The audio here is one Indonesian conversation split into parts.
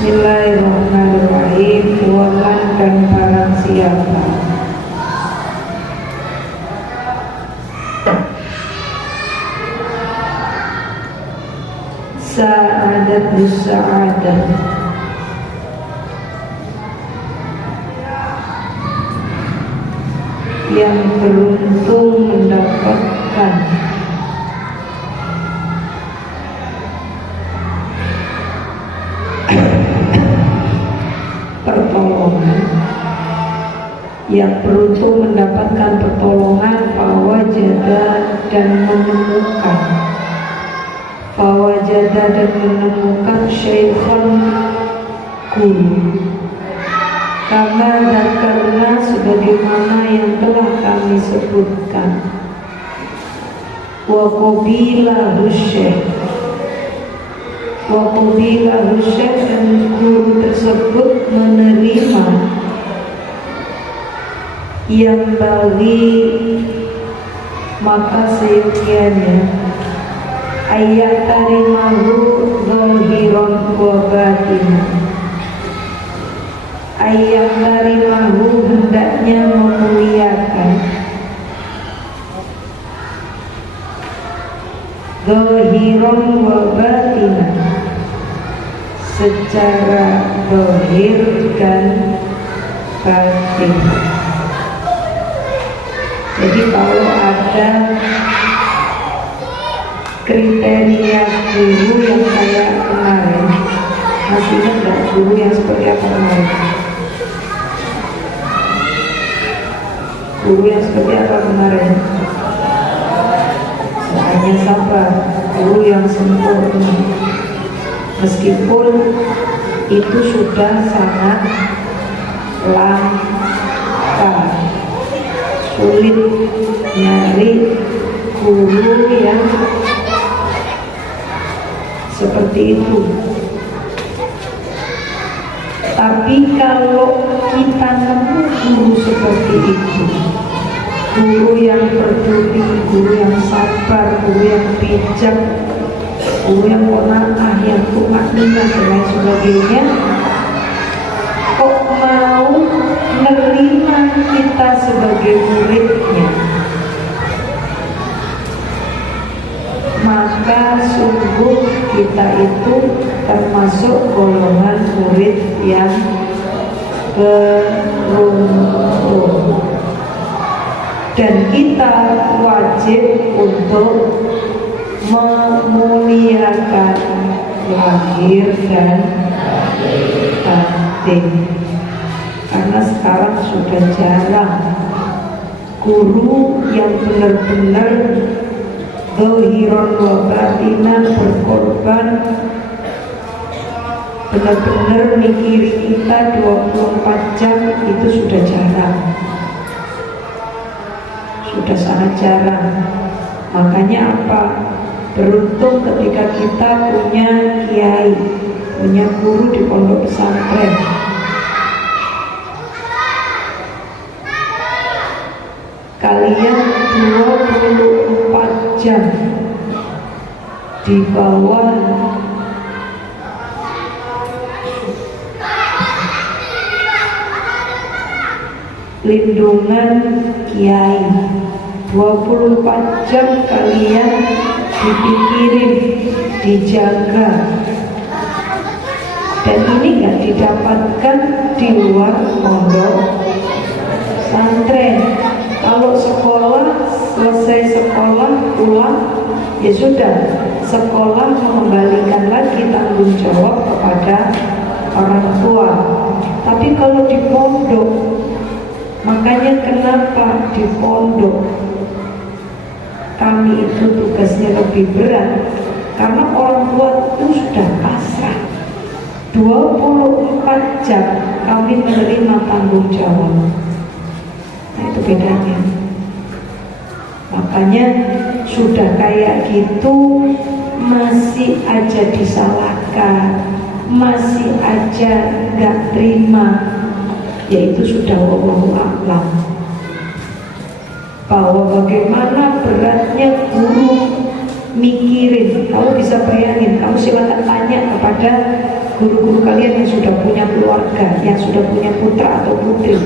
Bismillahirrahmanirrahim. Waman dan barang siapa sa'adat sa'adah yang beruntung mendapatkan pertolongan, yang beruntung mendapatkan pertolongan, fawajada dan menemukan syaikhon guru, karena karena sebagaimana yang telah kami sebutkan, wa qabilahu syekh dan guru tersebut menerima yang bagi, maka seyogianya ayat tarimahu zahiron wa batinan, ayat tarimahu hendaknya memuliakan zahiron wa batinan, secara zahir dan batin. Jadi kalau ada kriteria guru yang kayak kemarin, masih ingat nggak guru yang seperti apa kemarin? Guru yang seperti apa kemarin? Hanya sabar, guru yang sempurna. Meskipun itu sudah sangat langka, sulit nyari guru yang seperti itu. Tapi kalau kita nemu guru seperti itu, guru yang peduli, guru yang sabar, guru yang bijak, guru yang qanaah, yang tumakninah dan lain sebagainya, kok mau menerima kita sebagai muridnya, maka sungguh kita itu termasuk golongan murid yang beruntung, dan kita wajib untuk memuliakan lahir dan batin. Karena sekarang sudah jarang guru yang benar-benar zahiron wa batinan berkorban, benar-benar mikiri kita 24 jam, itu sudah jarang, sudah sangat jarang. Makanya apa? Beruntung ketika kita punya kiai, punya guru di pondok pesantren. Kalian 24 jam di bawah lindungan kiai, 24 jam kalian dipikirin, dijaga, dan ini nggak didapatkan di luar pondok pesantren. Kalau sekolah, selesai sekolah pulang, ya sudah, sekolah mengembalikan lagi tanggung jawab kepada orang tua. Tapi kalau di pondok, makanya kenapa di pondok kami itu tugasnya lebih berat, karena orang tua itu sudah pasrah. 24 jam kami menerima tanggung jawab. Nah, itu bedanya. Makanya sudah kayak gitu masih aja disalahkan, masih aja gak terima, yaitu sudah wallahu a'lam. Bahwa bagaimana beratnya guru mikirin, kamu bisa bayangin, kamu silakan tanya kepada guru-guru kalian yang sudah punya keluarga, yang sudah punya putra atau putri.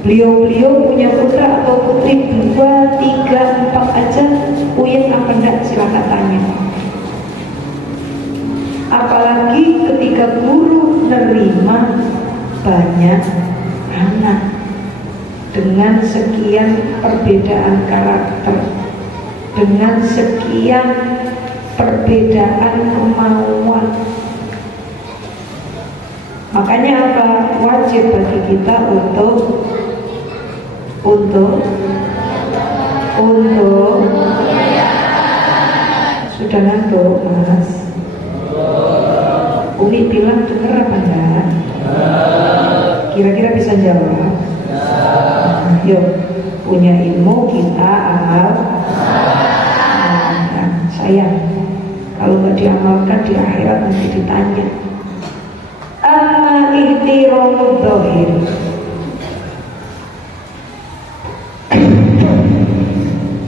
Beliau-beliau punya putra atau putri 2, 3, 4 aja, Uyen apa enggak? Silakan tanya. Apalagi ketika guru nerima banyak anak dengan sekian perbedaan karakter, dengan sekian perbedaan kemauan. Makanya apa? Wajib bagi kita untuk sudah ngantuk, Mas. Umi bilang denger apa enggak? Kira-kira bisa jawab? Yuk, punya ilmu kita amal. Sayang, kalau nggak diamalkan di akhirat nanti ditanya. Amma ihtiramud dhahir,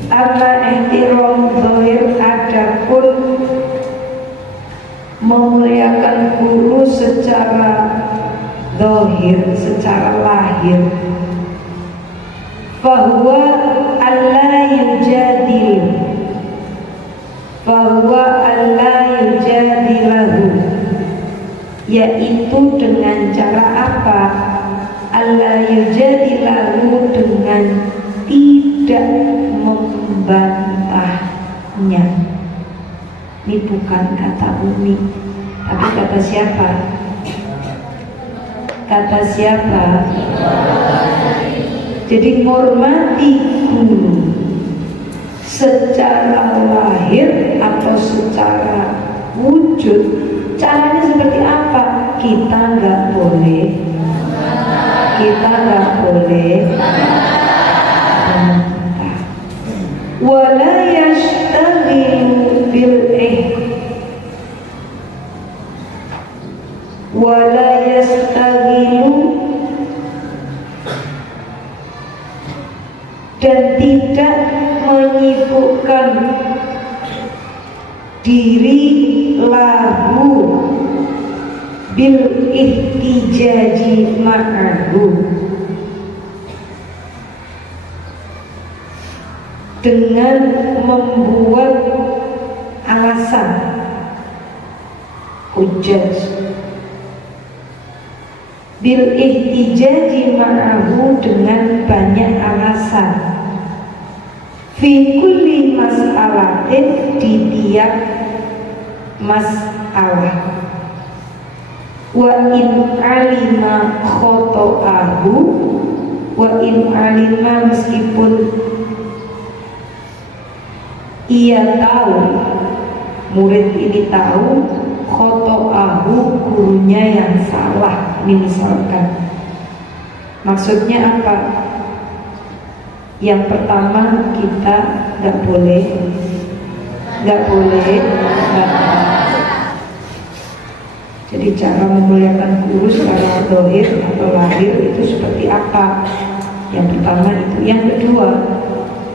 amma ihtiramud dhahir, adapun memuliakan guru secara dhahir, secara lahir, bahwa Allah yujadil, bahwa Allah yujadilahu, yaitu dengan cara apa? Allah yujadilahu, dengan tidak membantahnya. Ini bukan kata Umi, tapi kata siapa? Kata siapa? Jadi menghormati guru secara lahir atau secara wujud, caranya seperti apa? Kita nggak boleh wala yashtaghilu dan tidak menyibukkan diri lahu bil ihtijaji ma'ahu, dengan membuat alasan, hujjaj, bil ihtijaji ma'ahu, dengan banyak alasan, fi kulli mas'alatin, di tiap masalah, wa in alima khoto'ahu, wa in alima, meskipun ia tahu, murid ini tahu, khoto'ahu, gurunya yang salah. Ini misalkan, maksudnya apa? Yang pertama, kita nggak boleh jadi cara memuliakan guru secara dohir atau lahir itu seperti apa? Yang pertama itu. Yang kedua,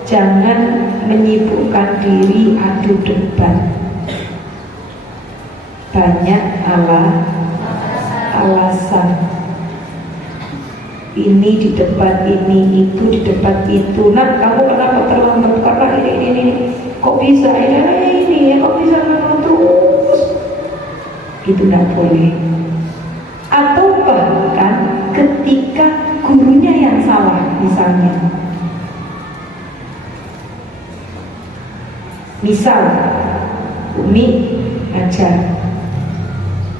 jangan menyibukkan diri adu debat, banyak alasan. Ini di debat ini, itu di debat itu. Nah, kamu kenapa terlambat? Karena ini. Kok bisa ini? Kok bisa terus? Itu tidak boleh. Atau bahkan ketika gurunya yang salah, misalnya. Misal, Umi ngajar,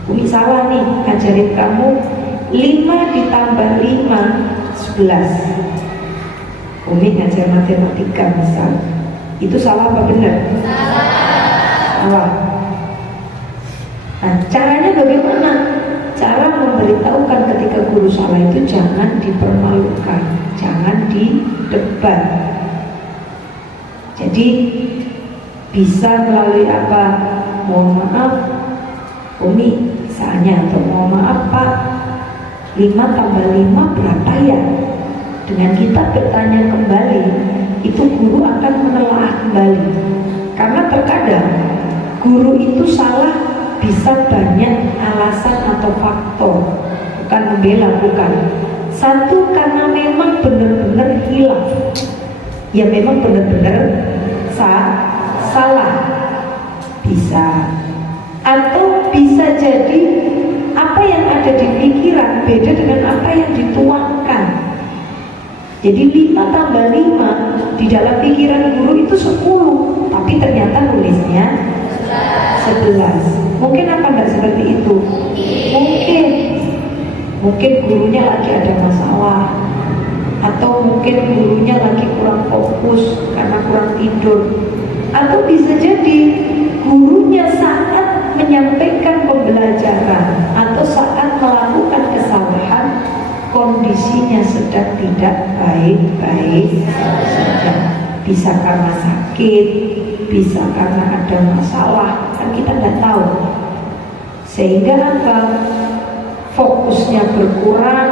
Umi salah nih, ngajarin kamu 5 ditambah 5 11. Umi ngajar matematika misal, itu salah apa benar? Salah. Nah, caranya bagaimana? Cara memberitahukan ketika guru salah itu jangan dipermalukan, jangan didebat. Jadi bisa melalui apa? Mohon maaf Umi, misalnya, atau mohon maaf Pak, 5 tambah 5 berapa ya? Dengan kita bertanya kembali, itu guru akan menelaah kembali. Karena terkadang guru itu salah bisa banyak alasan atau faktor, bukan membela, bukan. Satu, karena memang benar-benar hilaf, ya memang benar-benar salah, bisa. Atau bisa jadi apa yang ada di pikiran beda dengan apa yang dituangkan. Jadi 5 tambah 5 di dalam pikiran guru itu 10, tapi ternyata nulisnya 11. Mungkin apa enggak seperti itu? Mungkin gurunya lagi ada masalah, atau mungkin gurunya lagi kurang fokus karena kurang tidur, atau bisa jadi gurunya saat menyampaikan pembelajaran atau saat melakukan kesalahan kondisinya sedang tidak baik-baik saja. Bisa karena sakit, bisa karena ada masalah, kan kita nggak tahu. Sehingga apa? Fokusnya berkurang,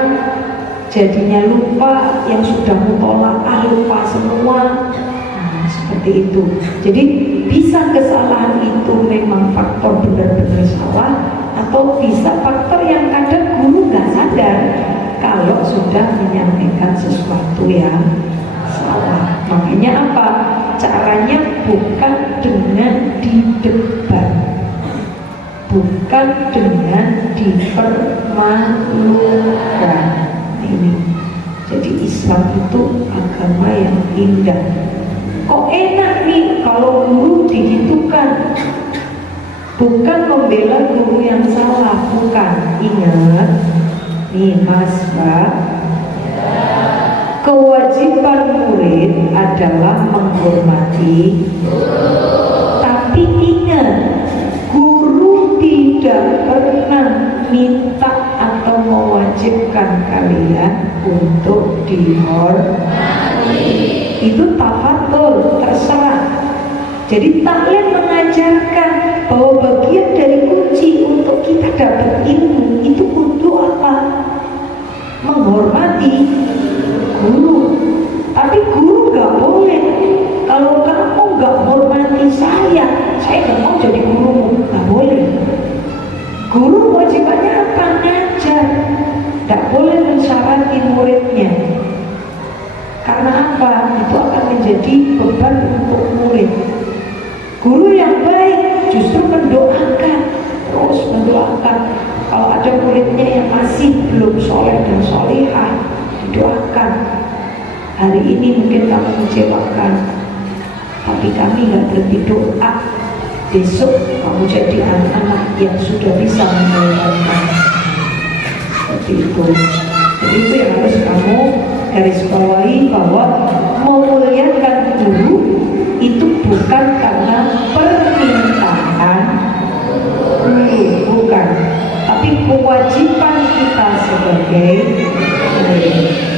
jadinya lupa, yang sudah mutola'ah lupa semua. Nah, seperti itu. Jadi bisa kesalahan itu memang faktor benar-benar salah, atau bisa faktor yang kadang guru nggak sadar kalau sudah menyampaikan sesuatu yang salah. Makanya apa? Caranya bukan dengan didebat, bukan dengan dipermalukan. Ini jadi Islam itu agama yang indah. Kok enak nih kalau guru digitukan? Bukan membela guru yang salah, bukan. Ingat nih Mas, Mbak, kewajiban murid adalah menghormati guru. Tapi ingat, guru tidak pernah minta atau mewajibkan kalian untuk dihormati. Itu tafadhol, terserah. Jadi taklim mengajarkan bahwa bagian dari kunci untuk kita dapat ilmu itu untuk apa? Menghormati guru. Tapi guru gak boleh, kalau kamu gak hormati saya gak mau jadi gurumu. Gak boleh. Guru kewajibannya apa? Ngajar. Gak boleh mensyarati muridnya. Karena apa? Itu akan menjadi beban untuk murid. Guru yang baik justru mendoakan, terus mendoakan. Kalau ada muridnya yang masih belum soleh dan solehah, didoakan. Hari ini mungkin kamu mengecewakan, tapi kami gak berhenti doa. Besok kamu jadi anak-anak yang sudah bisa memuliakan. Seperti itu. Jadi itu yang harus kamu garis bawahi, bahwa memuliakan guru itu bukan karena permintaan guru, bukan, tapi kewajiban kita sebagai murid.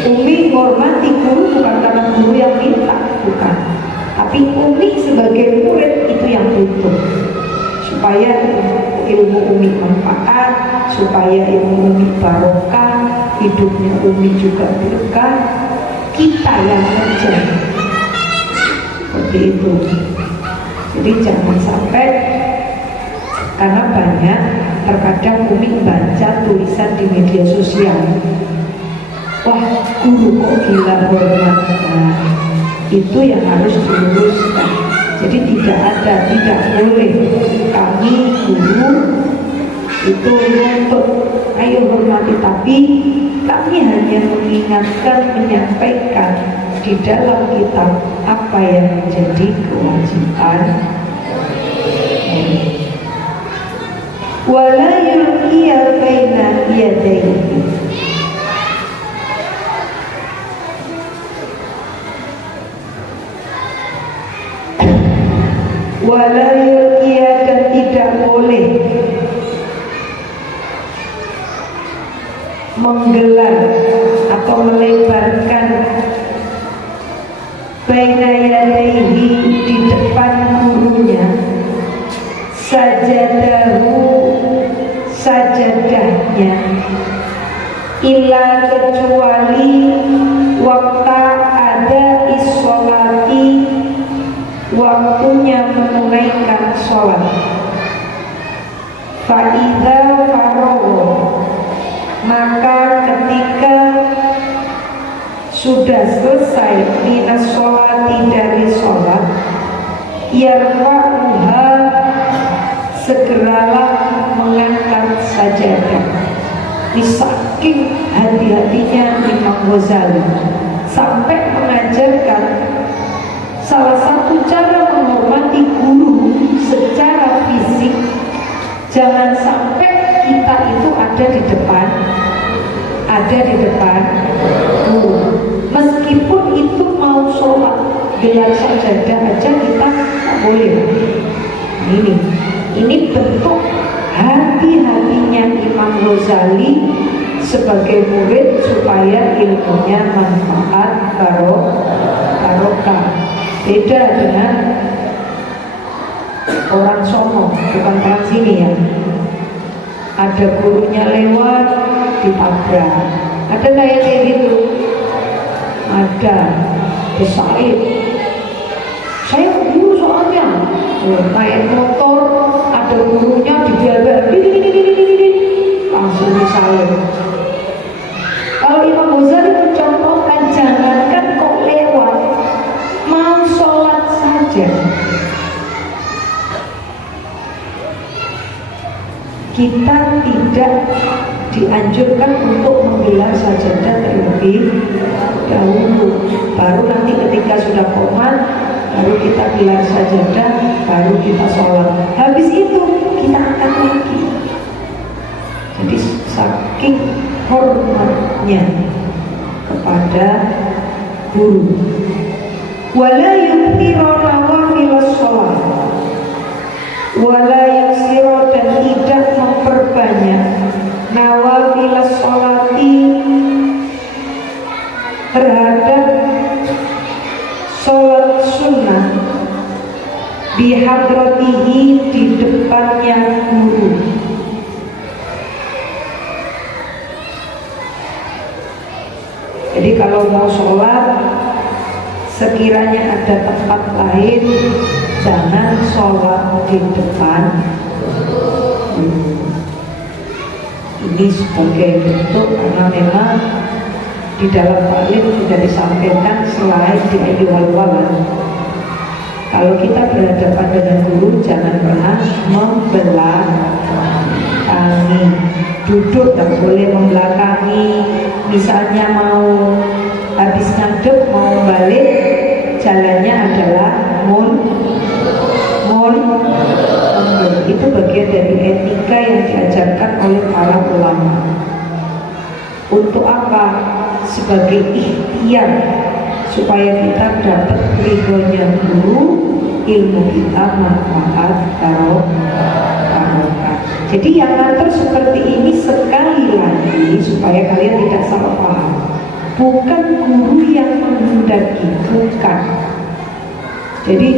Umi hormati guru bukan karena guru yang minta, bukan, tapi Umi sebagai murid itu yang butuh, supaya ilmu Umi manfaat, supaya ilmu Umi barokah, hidupnya Umi juga berkah, kita yang kerja. Seperti itu. Jadi jangan sampai, karena banyak terkadang Umi baca tulisan di media sosial, wah guru kok gila hormat. Nah, itu yang harus diluruskan. Jadi tidak boleh kami guru itu untuk ayo hormati, tapi kami hanya mengingatkan, menyampaikan di dalam kitab apa yang menjadi kewajiban. Wala yulqiya baina yadayhi, wala yulqiya, dan tidak boleh menggelar atau melebarkan baina yadayhi, di depan gurunya, sajadahnya, illa kecuali waktu ada isolati, waktunya menunaikan sholat. Fa'idha farogo, maka ketika sudah selesai minas sholati dari sholat, yarfa'uha, segeralah mengangkat sajadah. Ini saking hati-hatinya Imam Ghazali sampai mengajarkan salah satu cara menghormati guru secara fisik, jangan sampai kita itu ada di depan guru. Meskipun itu mau sholat gelar sajadah aja kita tak boleh. Ini bentuk hati-hatinya Imam Ghazali sebagai murid supaya ilmunya manfaat barokah. Beda dengan orang sono, bukan orang sini ya. Ada gurunya lewat ditabrak. Ada kayak gitu? Ada. Disalib. Saya guru soalnya naik motor, ada gurunya dibiarkan, langsung disalib. Kalau Imam Ghazali mencontohkan, jangankan kok lewat, mau sholat saja kita tidak dianjurkan untuk menggelar sajadah terlebih dahulu. Baru nanti ketika sudah qomat, baru kita gelar sajadah, baru kita sholat. Habis itu kita angkat lagi. Jadi saking hormatnya kepada guru. Wala yukthiru nawafil sholat, wala yuksiru, dan tidak memperbanyak nawafil sholati, terhadap sholat sunnah, bihadratihi, di depannya guru. Jadi kalau mau sholat, sekiranya ada tempat lain, jangan sholat di depan. Ini sebagai bentuk, karena memang di dalam taklim sudah disampaikan selain di ayyuhal walad, kalau kita berhadapan dengan guru jangan pernah membelakangi. Duduk tak boleh membelakangi. Misalnya mau habis ngadep, mau balik, jalannya adalah mundur. Itu bagian dari etika yang diajarkan oleh para ulama. Untuk apa? Sebagai ikhtiar supaya kita dapat ridhonya guru, ilmu kita manfaat barokah. Jadi yang ngatur seperti ini sekali lagi supaya kalian tidak salah paham. Bukan guru yang menghendaki, bukan. Jadi,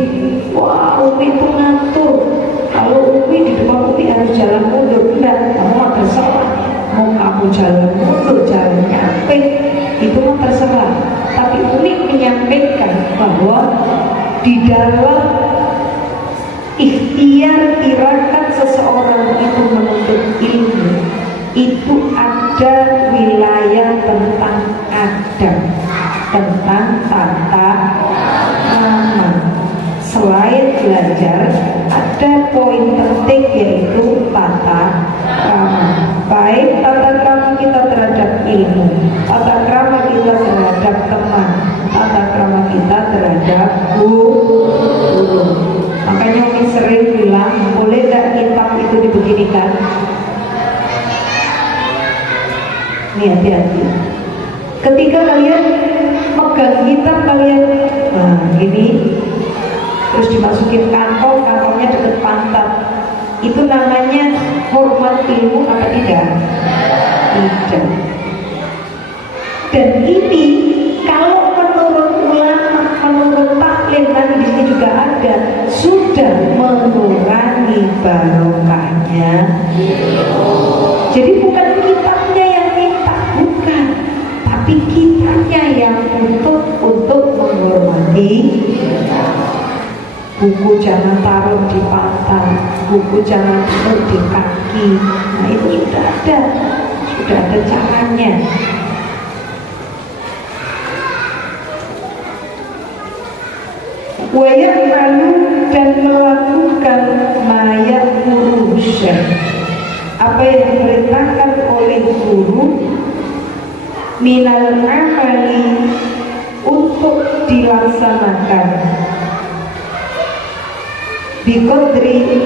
wah Umi itu ngatur. Kalau Umi di depan Umi harus jalan mundur, enggak, kamu mah terserah. Mau kamu jalan mundur, jalan nyampe, itu mah terserah. Tapi Umi menyampaikan bahwa di dalam ikhtiar tirakat seseorang itu menuntut ilmu, itu ada wilayah tentang adab, tentang tata krama. Selain belajar, ada poin penting yaitu tata krama. Baik tata krama kita terhadap ilmu, tata krama kita terhadap teman, tata krama kita terhadap guru. Makanya Umi sering bilang, boleh gak kitab itu dibeginikan? Nih hati-hati. Ketika kalian megang kitab, kalian gini, terus dimasukin kantong, kantongnya deket pantat, itu namanya hormat ilmu apa tidak? Tidak. Dan ini kalau menurut ulama, menurut taklim, nanti di sini juga ada, sudah mengurangi barokahnya. Jadi bukan kitabnya yang minta, bukan, tapi kitanya yang untuk menghormati. Buku jangan taruh di pantat, buku jangan taruh di kaki. lagi. Nah itu sudah ada caranya. Wayak malu dan melakukan mayak murusya, apa yang diperintahkan oleh guru, minal amali, untuk dilaksanakan, biqadri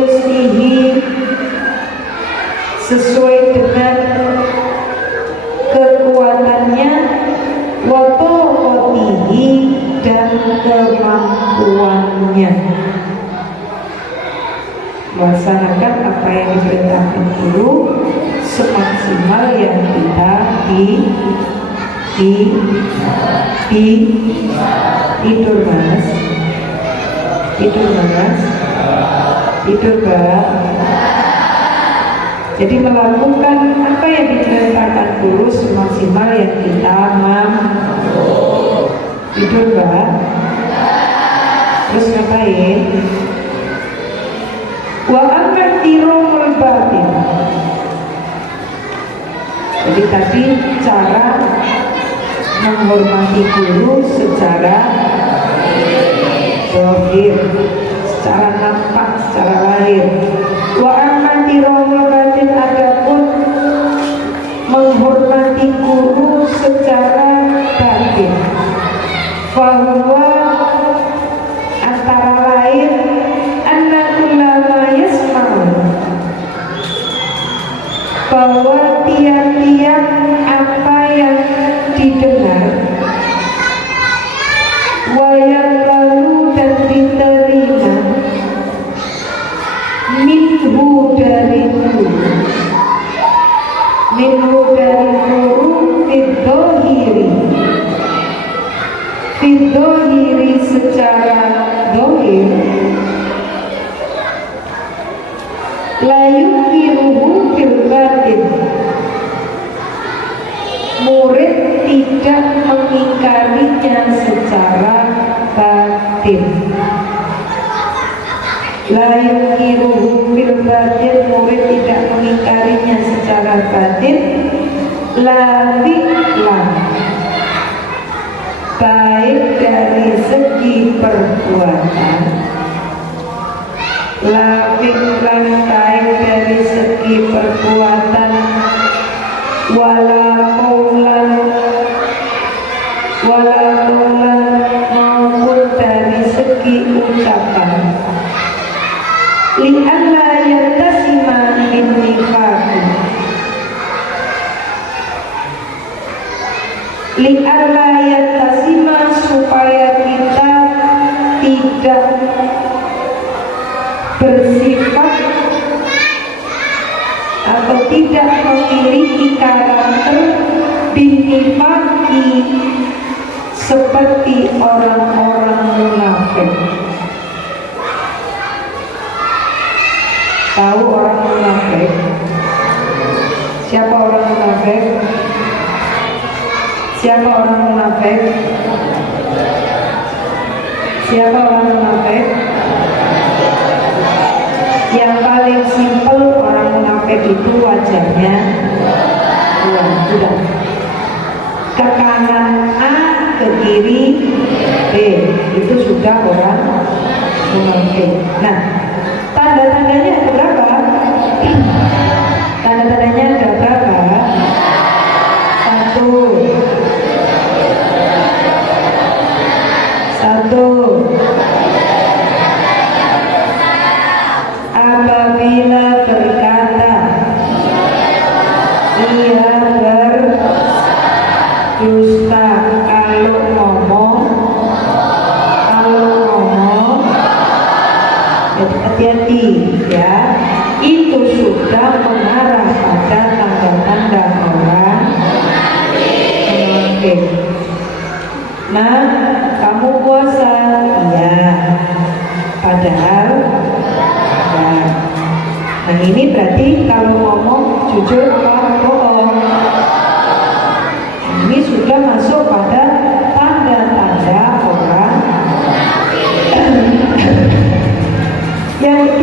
wus'ihi, sesuai dengan kekuatannya, wa taqatihi, dan kemampuannya. Melaksanakan apa yang diperintahkan guru semaksimal yang kita tidur mas, tidur Mbak. Jadi melakukan apa yang diperintahkan guru semaksimal yang kita mampu. Tidur Mbak. Terus ngapain? Wa amtirul batin. Jadi tadi cara menghormati guru secara zahir, secara nampak, secara lahir. Wa amtirul batin, adapun menghormati guru secara batin, bahwa antara lain bahwa tiap-tiap apa yang didengar, wayang lalu dan diterima, minhu dari guru, fiddohiri secara dohir, layu biruhu fil batin, murid tidak mengingkarinya secara batin. Layu biruhu fil batin, murid tidak mengingkarinya secara batin. Labilah, baik dari segi perbuatan, lafiklan baik dari segi perbuatan, wala maulan maupun dari segi ucapan, li'anna yantasima min nifaqi, li'anna yantasima, supaya kita tidak bersifat atau tidak memiliki karakter binifaki seperti orang-orang munafik. Tahu orang munafik? Siapa orang munafik? Siapa orang munafik? Siapa orang munafik? Yang paling simpel orang munafik itu wajahnya dua, sudah. Ke kanan A, ke kiri B, itu sudah orang munafik. Nah, tanda-tandanya ada berapa? Tanda-tandanya ada berapa? Satu. Apabila berkata ia berdusta, kalau ngomong hati-hati ya, itu sudah mengarah pada tanda-tanda orang munafik. Nah, kamu puasa, iya, padahal ya. Nah ini berarti kalau ngomong jujur apa bohong. Ini sudah masuk pada tanda-tanda orang. Yang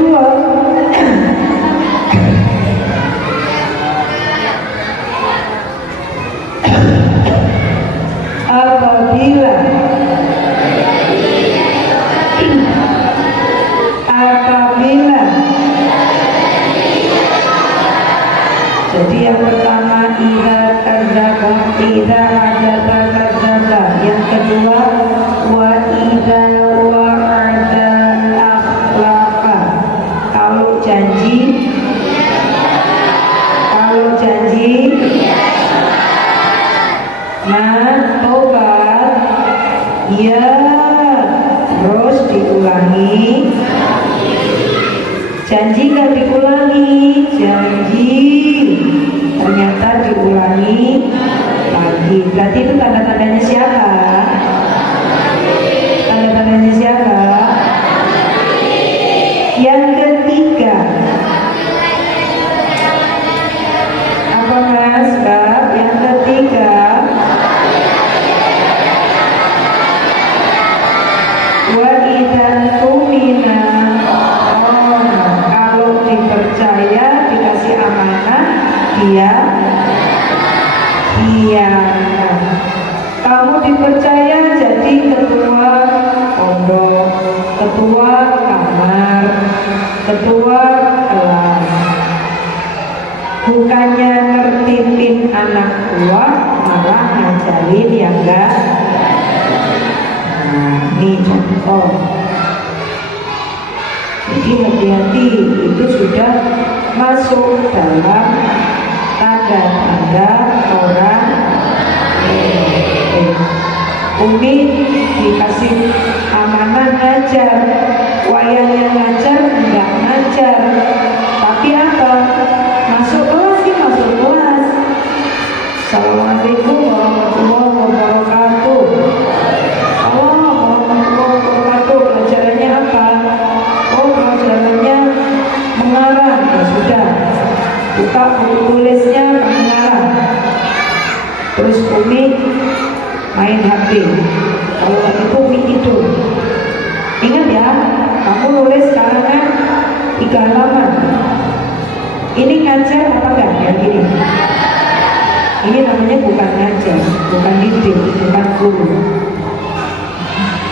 Jadi yang pertama idza kadzdzaba, idza hadatsa kadzdzaba. Yang kedua wa idza wa'ada akhlafa. Kalau janji nah tobat ya, terus diulangi. Janji gak diulangi, janji ternyata diulangi lagi. Berarti itu tanda-tandanya siapa? Tanda-tandanya siapa? Yang ketiga apa mas? Yang ketiga wa idzan tumina. Kalau dipercaya, dikasih amanah, dia khianat. Kamu dipercaya jadi ketua pondok, ketua kamar, ketua kelas. Bukannya nertibin anak buah, malah ngajarin yang enggak. Nah, ini contoh. Jadi hati-hati, itu sudah masuk dalam tanda-tanda orang. Umi dikasih amanah ngajar, wayangnya ngajar enggak ngajar, tapi apa? Masuk kelas sih, masuk kelas. Assalamualaikum warahmatullahi wabarakatuh. Pelajarannya apa? Oh, pelajarannya mengarang. Ya sudah, buka buku tulisnya mengarang. Terus Umi main HP. Kalau itu Umi tidur. Ingat ya, kamu nulis karangan 3 halaman. Ini ngajar apa enggak? Ya gini. Ini namanya bukan ngajar, bukan didik, bukan guru.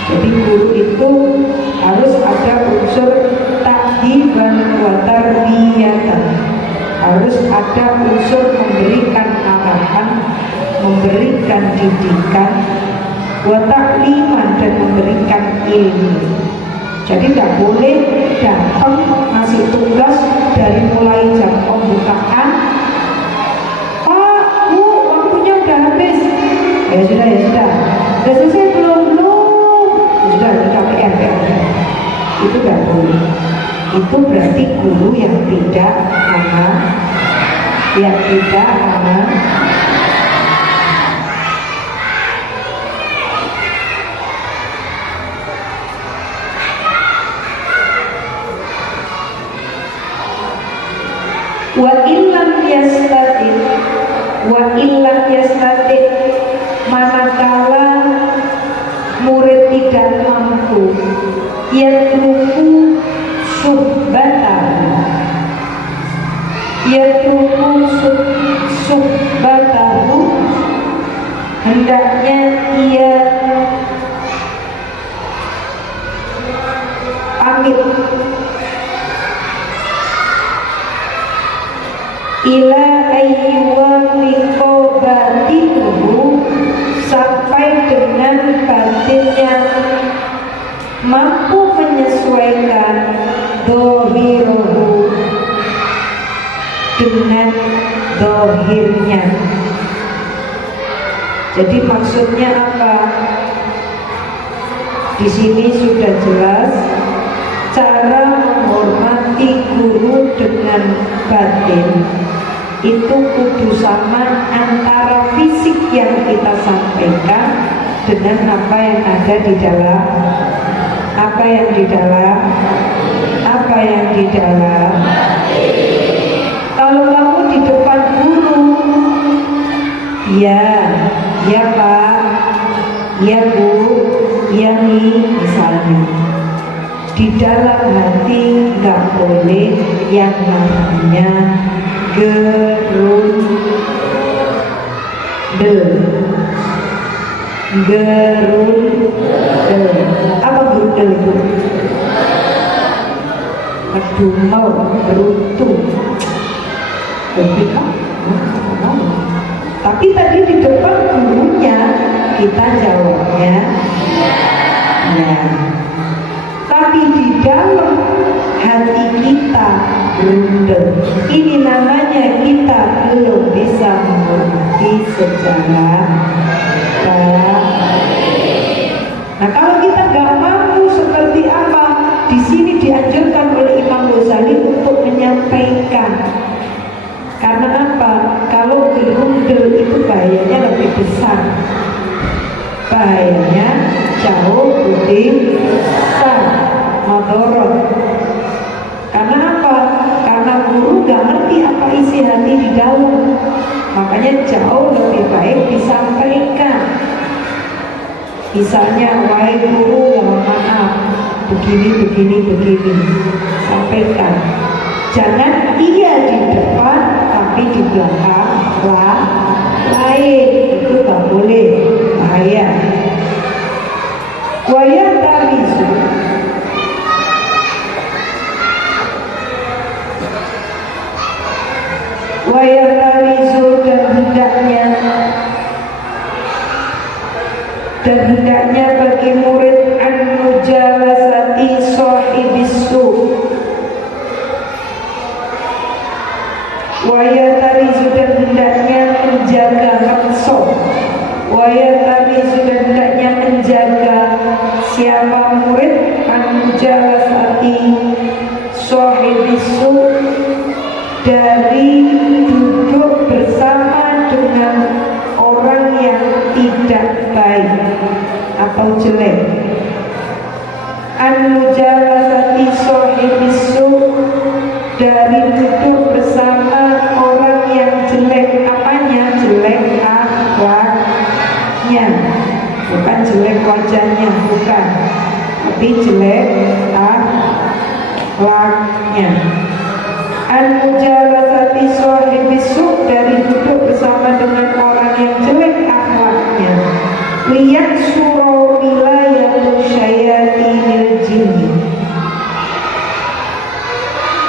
Jadi guru itu harus ada unsur ta'diban wa tarbiyatan. Harus ada unsur memberikan arahan, memberikan didikan, wa ta'liman, dan memberikan ilmu. Jadi tidak boleh datang ngasih tugas dari mulai jam pembukaan. Pak, Bu, waktunya udah habis. Ya sudah, ya sudah. Udah selesai belum? Sudah di KPR. Itu gak boleh. Itu berarti guru yang tidak amanah, yang tidak amanah. Wa illam yastatid, manakala murid tidak mampu, yatruku subbatahu, hendaknya ia pamit ila ayyuwafiqo batinuhu, sampai dengan batinnya mampu menyesuaikan dohiruhu dengan dohirnya. Jadi maksudnya apa? Di sini sudah jelas cara menghormati guru dengan batin itu kudu sama antara fisik yang kita sampaikan dengan apa yang ada di dalam, apa yang di dalam. Kalau kamu di depan guru, ya Pak, ya Bu, ya Mi, misalnya, di dalam hati nggak boleh yang namanya gerundel. Apa gerundel itu? Kedumau, beruntung. Lebih Tapi tadi di depan gurunya kita jawabnya ya. Tapi di dalam hati kita blunder. Ini namanya kita belum bisa mengerti secara baik. Nah, kalau kita nggak mampu seperti apa, di sini dianjurkan oleh Imam Ghazali untuk menyampaikan. Karena apa? Kalau blunder itu bahayanya lebih besar. Bahayanya jauh lebih besar, madorot. Karena apa? Karena guru gak ngerti apa isi hati di dalam. Makanya jauh lebih baik disampaikan. Misalnya, wahai guru, mohon maaf, begini. Sampaikan. Jangan iya di depan, tapi di belakang lain. Itu gak boleh, bahaya. Waya tarizu, dan hendaknya bagi murid an-mujalasati sahibis su. Waya tarizu, dan hendaknya menjaga nafsu. Waya tarizu, dan hendaknya menjaga siapa murid an-mujalasati sahibis su, dari duduk bersama dengan orang yang tidak baik atau jelek. An-mujalasati sahibis su, dari duduk bersama orang yang jelek. Apanya? Jelek akhlaknya, bukan jelek wajahnya, bukan, tapi jelek akhlaknya. An-mujalasati sahibis su, dari duduk bersama dengan orang yang jelek akhlaknya. Lihat surah wilayatul syayatinil jinni.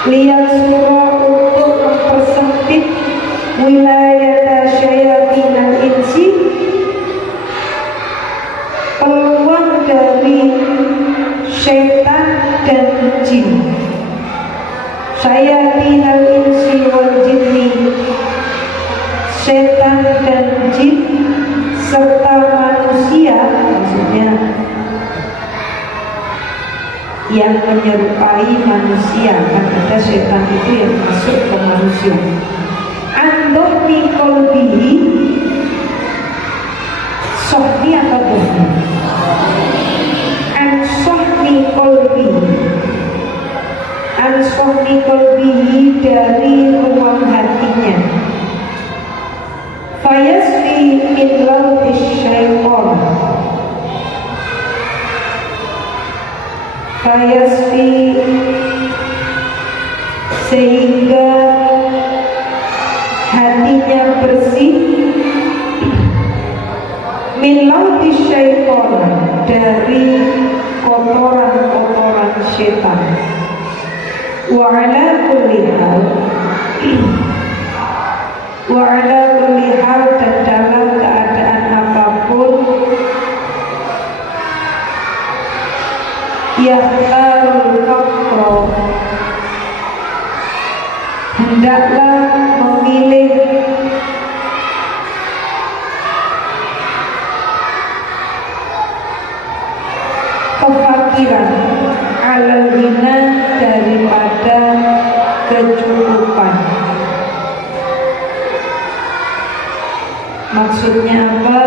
Lihat surah untuk mempersempit wilayah syayatinil insi, peluang dari syaitan dan jin. Syayatinil insi wal jinni, setan dan jin serta manusia, maksudnya yang menyerupai manusia. Kan ada setan itu yang masuk ke manusia. Andohni kolbihi, sohni atau dohni? Ansohni kolbihi, ansohni kolbihi, dari ruang hatinya. Fayasfi min lautis syaitan, fayasfi, sehingga hatinya bersih, min lautis syaitan, dari kotoran-kotoran syaitan. Wa ala kulli hal, wa ala kulli hal, dan dalam keadaan apapun, yahtarul faqra, hendaklah memilih kefakiran, alal ghina, daripada kecukupan. Maksudnya apa?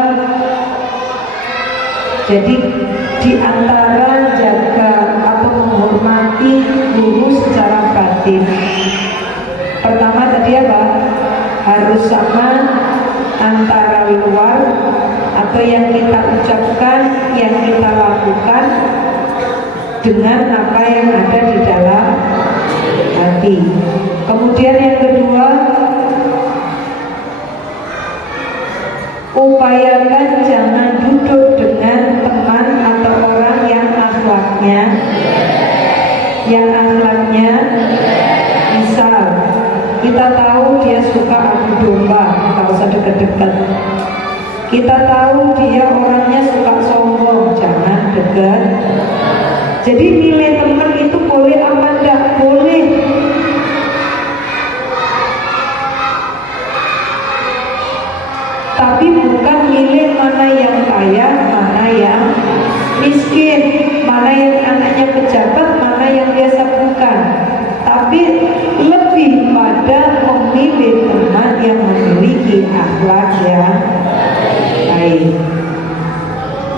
Jadi di antara jaga atau menghormati guru secara batin, pertama tadi apa? Harus sama antara luar atau yang kita ucapkan, yang kita lakukan dengan apa yang ada di dalam hati. Kemudian yang kedua, upayakan jangan duduk dengan teman atau orang yang akhlaknya misal kita Kita tahu dia suka adu domba, nggak usah deket-deket. Kita tahu dia orangnya suka sombong, jangan deket. Jadi nilai teman itu boleh apa enggak? Boleh. Tapi bukan milih mana yang kaya, mana yang miskin, mana yang anaknya pejabat, mana yang biasa bukan. Tapi lebih pada memilih teman yang memiliki akhlak yang baik.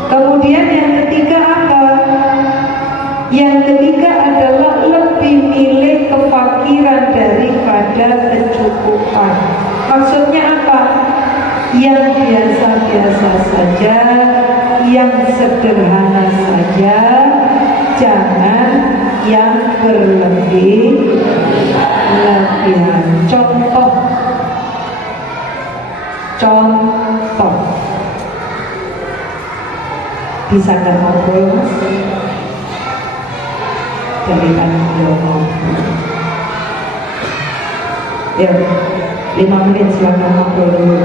Kemudian yang ketiga apa? Yang ketiga adalah lebih milih kefakiran daripada kecukupan. Maksudnya apa? Yang biasa-biasa saja, yang sederhana saja, jangan yang berlebih-lebihan. Contoh, bisa nggak ngobrol mas? Dari tadi ngobrol. Ya, 5 menit silakan ngobrol dulu.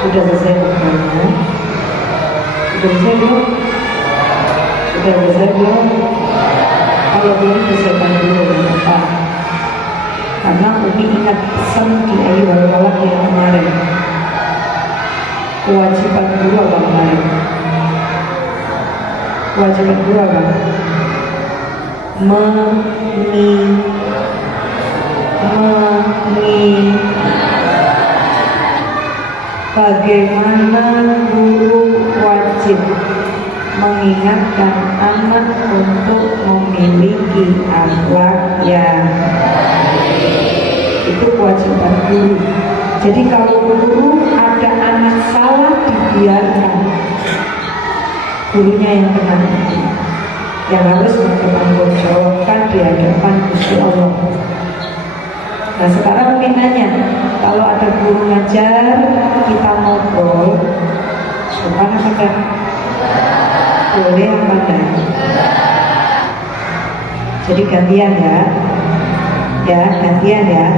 Sudah selesai ngobrolnya? Sudah selesai belum? Sudah selesai belum? Kalau belum selesaikan dulu kenapa? Karena Umi ingat pesan di ayat wal-walak yang kemarin. Kewajiban guru apa kemarin? Kewajiban guru apa? Bagaimana guru wajib mengingatkan anak untuk memiliki akhlak yang itu kewajiban guru. Jadi kalau guru ada anak salah dibiarkan, gurunya yang kena, yang harus mempertanggungjawabkan di hadapan Gusti Allah. Nah sekarang Umi nanya, kalau ada guru ngajar, kita ngobrol, sopan apa enggak? Boleh apa enggak? Jadi gantian ya, gantian ya.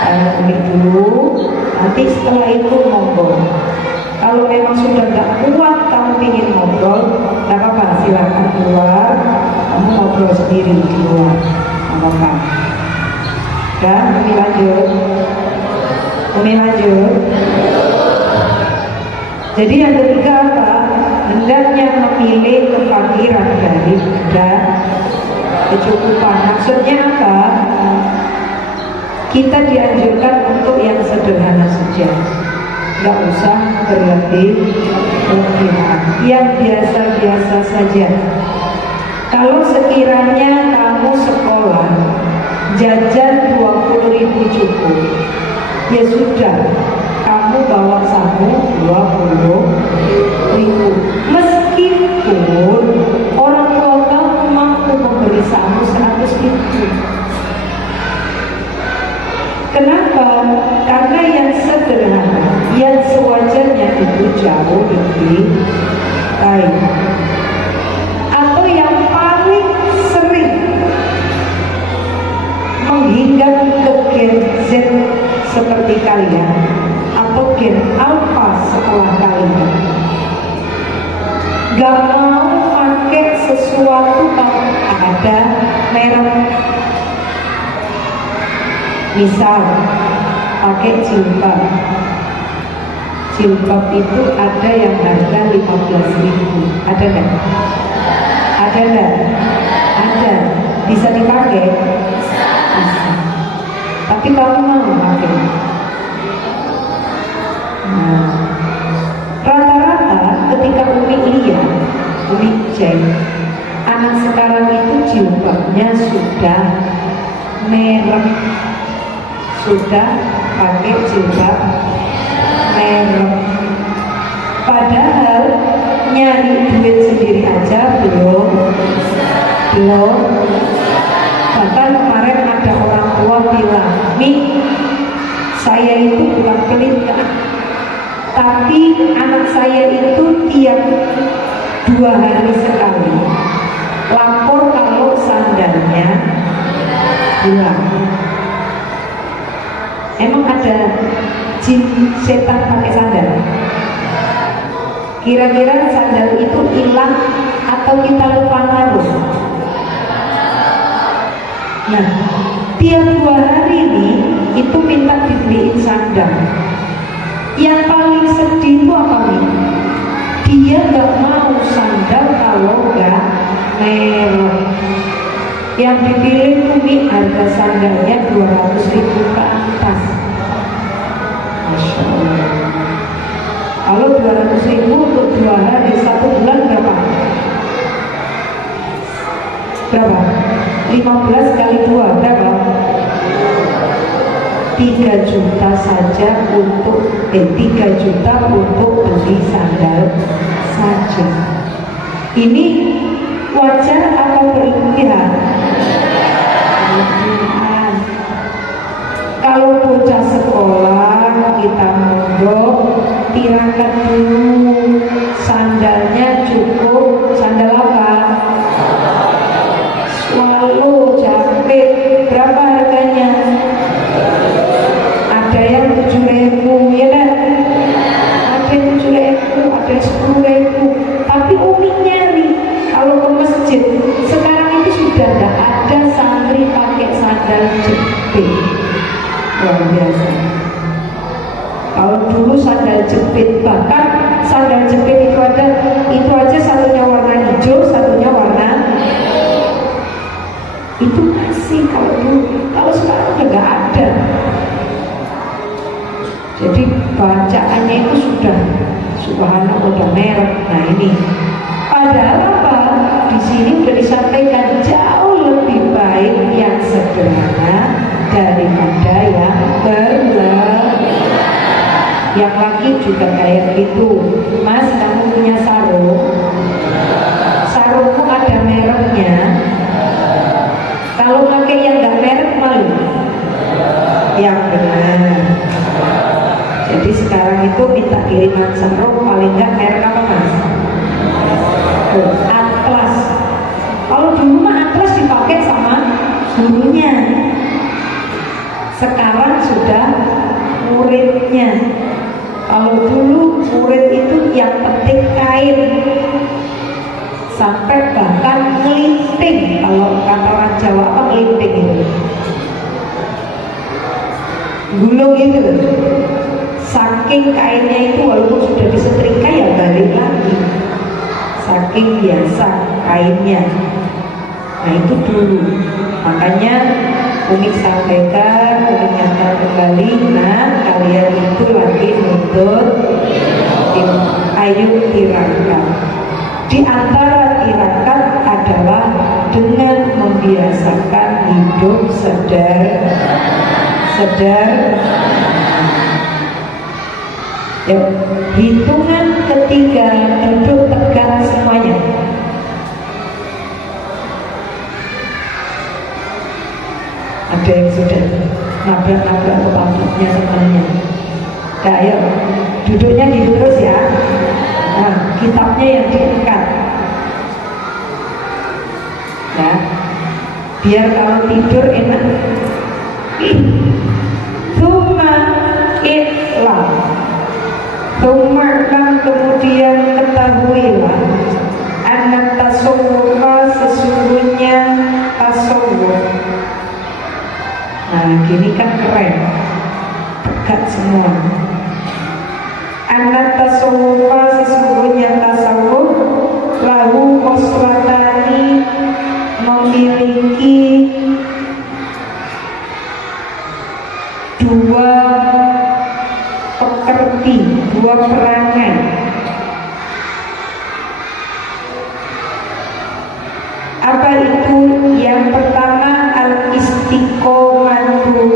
Sekarang Umi dulu, nanti setelah itu ngobrol. Kalau memang sudah gak kuat kamu ingin ngobrol, gak apa-apa, silakan keluar, kamu ngobrol sendiri di luar, gak apa-apa. Dan Umi lanjut. Jadi yang ketiga apa? Hendaknya memilih kefakiran daripada kecukupan. Maksudnya apa? Kita dianjurkan untuk yang sederhana saja, nggak usah berlebih-lebihan, yang biasa-biasa saja. Kalau sekiranya kamu sekolah jajan 20.000 cukup, ya sudah, kamu bawa saku 20.000. Meskipun orang tua kamu mampu memberi saku 100.000. Kenapa? Karena yang sederhana, yang sewajarnya itu jauh lebih baik. Atau yang paling sering menghingga ke gen Z seperti kalian, atau gen alpha setelah kalian, gak mau pakai sesuatu yang ada merek. Misal pakai jilbab. Jilbab itu ada yang harga 15.000. Ada enggak? Ada enggak? Ada. Bisa dipakai? Bisa. Tapi kamu mau pakai? Nah, rata-rata ketika Umi lihat, Umi cek, anak sekarang itu jilbabnya sudah merek, sudah pakai jilbab merek. Padahal nyari duit sendiri aja belum. Bahkan kemarin ada orang tua bilang, Mi, saya itu bukan pelit, tapi anak saya itu tiap 2 hari sekali lapor kalau sandalnya hilang. Emang ada jin setan pakai sandal? Kira-kira sandal itu hilang atau kita lupa naruh? Nah, tiap 2 hari nih itu minta dibeliin sandal. Yang paling sedih itu apa nih? Dia nggak mau sandal kalau nggak merek. Yang dipilih tuh nih harga sandalnya 200.000 ke atas. Masya Allah. Kalau 200.000 untuk 2 hari 1 bulan berapa? Berapa? 15 kali 2 berapa? 3 juta saja untuk 3 juta untuk beli sandal saja. Ini wajar atau berlebihan? Berlebihan. Kalau bocah sekolah kita mondok, tirakan dulu sandalnya cukup. Sandal apa? Swallow jepit. Berapa harganya? Ada yang 7.000, ya kan? Ada yang 7.000, ada yang 10.000. Tapi Umi nyari kalau ke masjid sekarang itu sudah tidak ada santri pakai sandal jepit. Luar biasa. Kalau dulu sandal jepit, bahkan sandal jepit itu aja satunya warna hijau, satunya warna itu masih kalau dulu. Kalau sekarang udah nggak ada. Jadi bacaannya itu sudah subhanallah, udah merek. Nah ini padahal apa? Di sini sudah disampaikan jauh lebih baik yang sederhana daripada yang berlebihan. Yang laki juga kayak gitu. Mas, kamu punya sarung? Sarungmu ada mereknya. Kalau pakai yang nggak merek malu. Yang benar. Jadi sekarang itu minta kiriman sarung paling nggak merek apa mas? Atlas. Kalau dulu mah Atlas dipakai sama gurunya. Sekarang sudah muridnya. Kalau dulu murid itu yang penting kain, sampai bahkan ngelinting. Kalau kata orang Jawa apa ngelinting itu? Gulung itu. Saking kainnya itu walaupun sudah disetrika ya balik lagi. Saking biasa kainnya. Nah itu dulu. Makanya Umi sampaikan, Umi nyatakan kembali, nah kalian itu lagi nuntut ayo tirakat. Di antara tirakat adalah dengan membiasakan hidup ya, hitungan ketiga duduk tegak semuanya. Ada yang sudah nabrak-nabrak kepalanya temannya. Nah, ayo duduknya gitu terus ya. Nah, kitabnya yang diangkat. Ya, biar kalau tidur enak. Tuma ikhlas. Tuma kan kemudian ketahuilah anak tasawwuf sesungguhnya tasawwuf. Nah gini kan keren, tegak semua. Anak tasawwuf sesungguhnya tasawwuf lahu khoslatani memiliki dua pekerti, dua perangai. Apa itu? Yang pertama al-istiqomatu,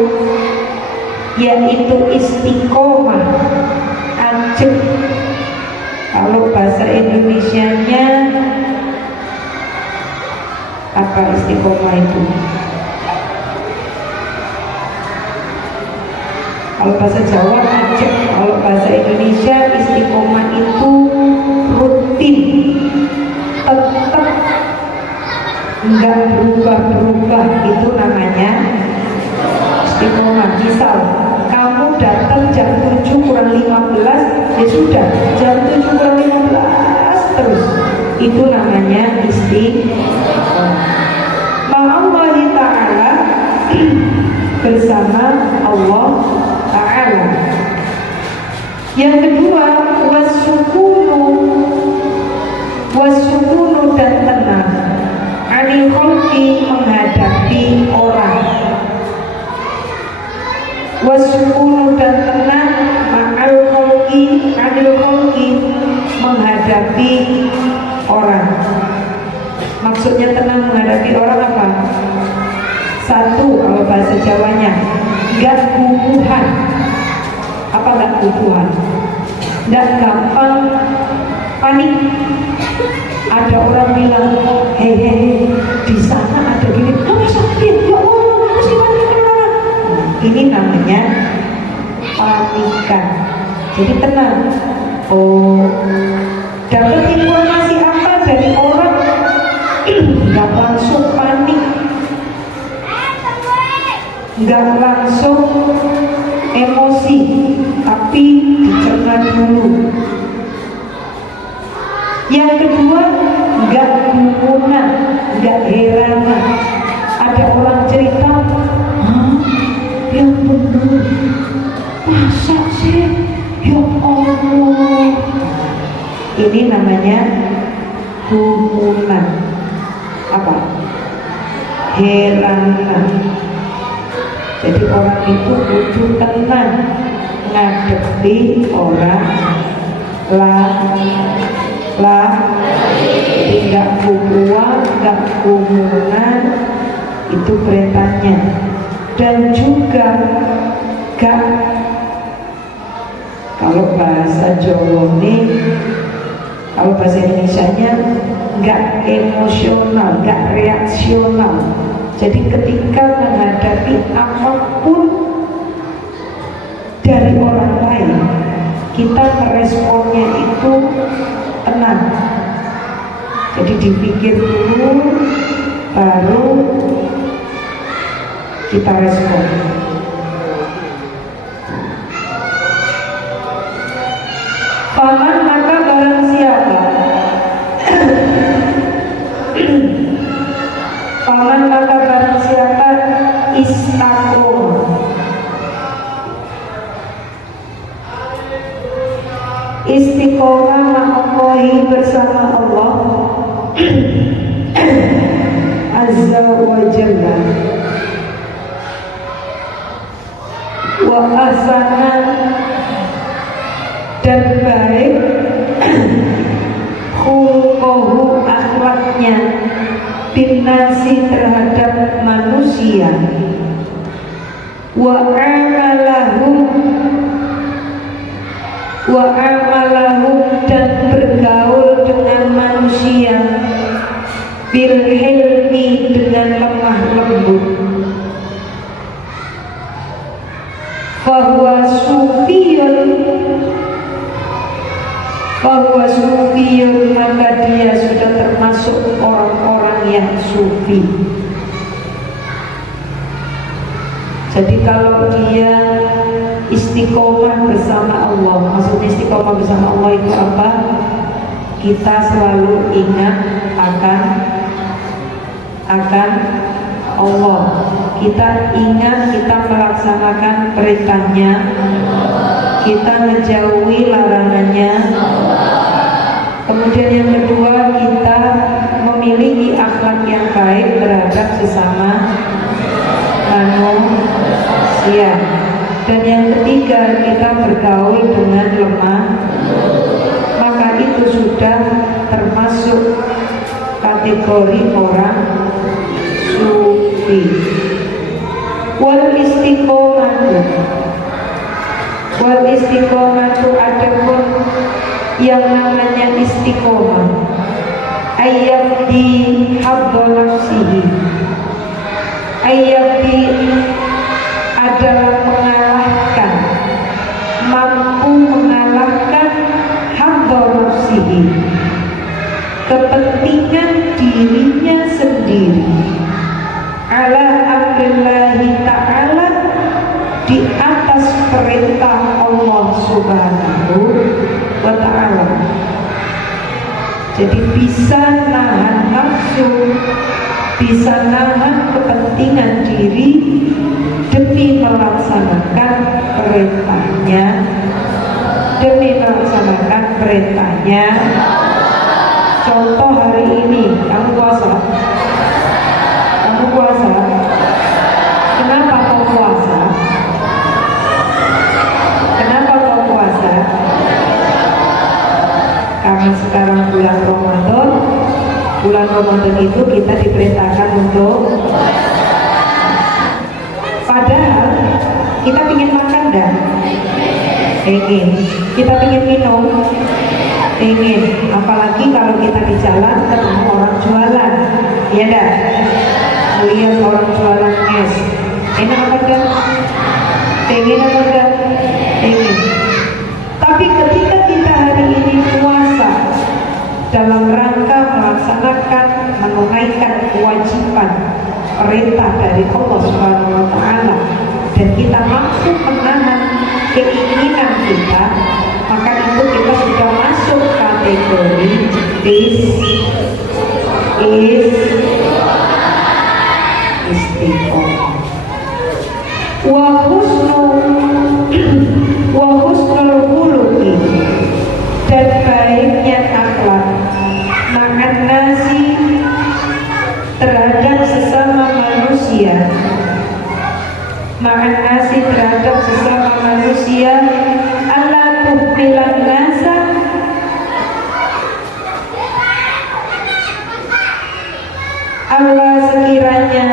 yaitu istiqomah, ajeng. Kalau bahasa Indonesianya apa istiqomah itu? Kalau bahasa Jawa ajeng, kalau bahasa Indonesia istiqomah itu rutin, tetap enggak berubah-berubah, itu namanya istiqomah. Misal kamu datang jam 7 kurang 15, ya sudah jam 7 kurang 15 terus, itu namanya istiqomah. Ma'allahi ta'ala, bersama Allah Ta'ala. Yang kedua, wasukunu dan tenang, anil kholqi, menghadapi orang. Wasukunu dan tenang, ma'al kholqi, anil kholqi, menghadapi orang. Maksudnya tenang menghadapi orang apa? Satu, kalau bahasa Jawanya, gak guguhan. Apa gak guguhan? Gak gampang panik. Ada orang bilang, hehehe, di sana ada gini, kamu sakit, ya Allah, masih panik. Ini namanya panikan. Jadi tenang. Oh, dapat informasi apa dari orang, gak langsung panik, gak langsung emosi, tapi dicerna dulu. Yang kedua, gak gumunan, gak heranan. Ada orang cerita, yang benar, masa sih, ya Allah. Ini namanya gumunan. Apa? Heranan. Jadi orang itu butuh tenang ngadepi orang jadi gak guguan, gak gumunan, itu perintahnya. Dan juga gak, kalau bahasa Jawa ini, kalau bahasa Indonesianya gak emosional, gak reaksional. Jadi ketika menghadapi apapun dari orang lain, kita meresponnya itu tenang. Jadi dipikir dulu, baru kita respon. Paman, maka barang siapa Paman, maka barang siapa istaqomah, istiqomah ma'allahi, bersama Allah Azza wa Jalla, wa ahsana, dan baik khuluquhu, akhlaknya, binnasi, terhadap manusia, wa amalahum, dan bergaul dengan manusia, bil hilmi, dengan lemah lembut. Fahuwa sufiyun, maka dia sudah termasuk orang-orang yang sufi. Jadi kalau dia istiqomah bersama Allah, maksudnya istiqomah bersama Allah itu apa? Kita selalu ingat akan Allah. Kita ingat, kita melaksanakan perintahnya, kita menjauhi larangannya. Kemudian yang kedua, kita memiliki akhlak yang baik terhadap sesama manusia. Dan yang ketiga, kita bergaul dengan lemah, maka itu sudah termasuk kategori orang sufi. Wal istiqomatu adapun yang namanya istiqomah, ayat di habdul nafsihi, ayat di adalah mengalahkan, mampu mengalahkan habdul nafsihi, kepentingan dirinya sendiri, ala amrillahi ta'ala, di atas perintah Allah Subhanahu wa ta'ala. Jadi bisa nahan nafsu, bisa nahan kepentingan diri demi melaksanakan perintahnya, Contoh hari ini kamu puasa. Kenapa kau puasa? Karena sekarang bulan Ramadan itu kita diperintahkan untuk, padahal kita ingin makan dah, ingin, kita ingin minum, ingin, apalagi kalau kita di jalan ketemu orang jualan, ya dah, melihat orang jualan es, enak apa enggak? Ingin apa enggak? Ingin. Tapi ketika kita hari ini puasa dalam rangka melaksanakan, menunaikan kewajiban perintah dari Allah Subhanahu wa ta'ala, dan kita mampu menahan keinginan kita, maka itu kita sudah masuk kategori istiqomah. Wa husnul khuluqi, dan baiknya akhlak, makan nasi terhadap sesama manusia, Allah tuhbilan nasa, Allah sekiranya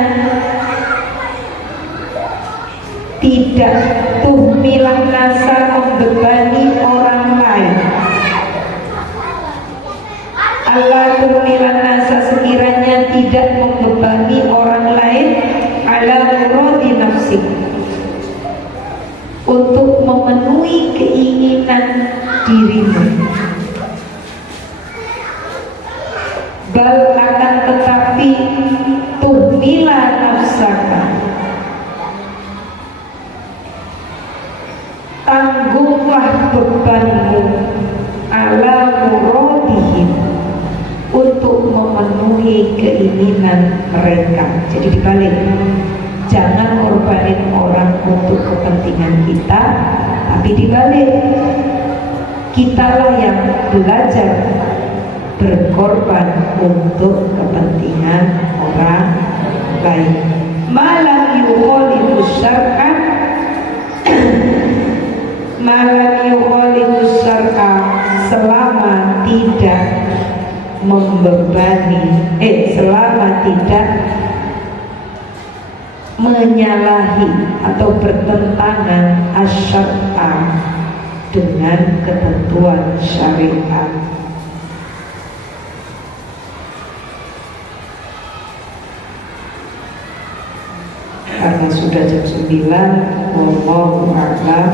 tidak tuhmilan nasa, membebani orang lain. Allah tuhmilan nasa, sekiranya tidak membebani orang lain, ala muradi nafsi, untuk memenuhi keinginan dirimu. Bal akan tetapi tuhmilah nafsaka, tanggunglah bebanmu, ala muradihim, untuk memenuhi keinginan mereka. Jadi dibalik, jangan ngorbanin orang untuk kepentingan kita, tapi dibalik, kitalah yang belajar berkorban untuk kepentingan orang lain. Malam yukhalifu syar'an, selama tidak membebani, selama tidak menyalahi atau bertentangan asyar'a, dengan ketentuan syariat. Karena sudah jam 9, wallahu a'lam.